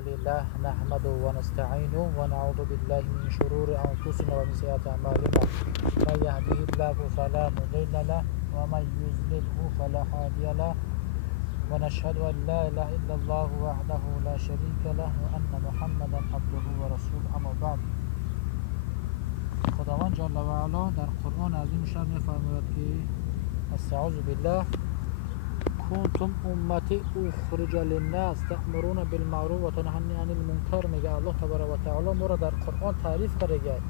لله نحمده ونستعينه ونعوذ بالله من شرور أنفسنا ومن سيئات أعمالنا من يهده الله فلا مضل له ومن يضلله فلا هادي له ونشهد أن لا إله إلا الله وحده لا شريك له وأن محمدا عبده ورسوله. اما بعد، خداوند جل و علا در قرآن عظیم شب می‌فرماید که استعوذ بالله کنتم امتی اخرج للناس تأمرون بالمعروف و تنهون عن المنکر. میگه الله تبارک و تعالی ما را در قرآن تعریف کرده.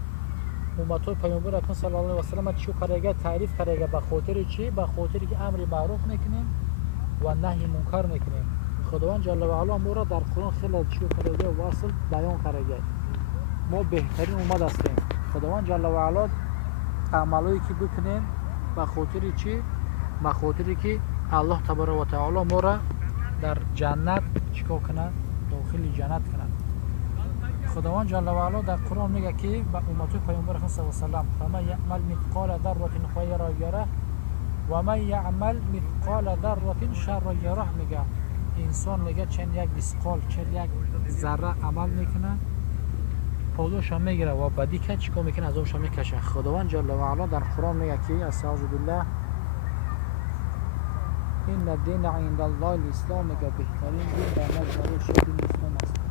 امتای پیامبر اکرم صلی الله علیه و سلم چی کرده؟ تعریف کرده. به خاطر چی؟ به خاطر که امر معروف میکنیم و نهی منکر میکنیم. خداوند جل و علا ما را در قرآن خیلی چی کرده و اصل بیان کرده. ما بهترین امت هستیم. خداوند جل و علا اعمالی که بکنیم به خاطر چی؟ به خاطر که الله تبارک و تعالی ما را در جنت چیکار کند؟ داخل جنت کند. خداوند جل و علا در قرآن میگه که به امت پیامبر اکرم صلی الله علیه و سلم فمن یعمل مثقال ذره خیرا یره و من یعمل مثقال ذره شرا یره. میگه انسان میگه چند یک مثقال، چند یک ذره عمل میکنه پاداش هم میگیره و بدی که چیکار میکنه از اونش میکشه. خداوند جل و علا در قرآن میگه که استعوذ بالله این الدین عند الله الاسلام، میگه بهترین دین در نزد الله شیعه اسلام است.